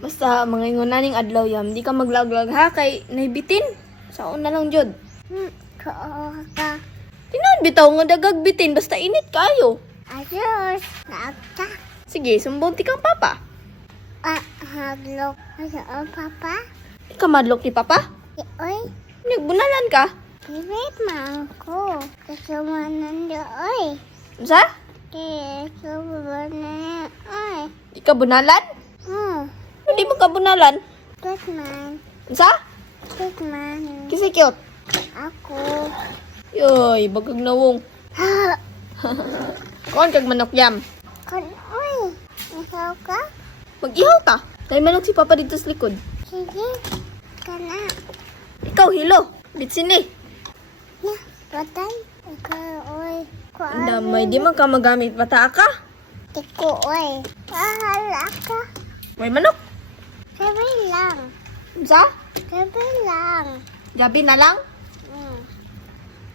Basta, mga ingon naning adlaw yam. Di ka maglaglag ha, kay naibitin. Saon na lang, Jod. Ka. Tinan, bitaw nga dagag bitin. Basta init kayo. Ayos. Nagta. Sige, sumbong ti kang papa. Haglok. Ano, papa? Di ka madlok ni papa? Oy. Nagbunalan ka? Pibit man ko. Kasumanan do, oy. Sa? Kasumanan, oy. Di ka bunalan? Di mo ka bunalan? Kitman. Sa? Kitman. Kasi cute. Ako. Yoy, bagag nawong. Kuan kag manok yam. Oy. Ikaw ka? Mag-ihaw ta. Kay manok si papa dito sa likod. Sige. Kana. Ikaw, hilo. Bitsin eh. Na, patay. Ikaw, oy. Ang damay, di man ka magamit bata ka. Tiko, oy. Pahala ka. May manok. Sabi lang. Sa? Sabi lang. Gabi na lang.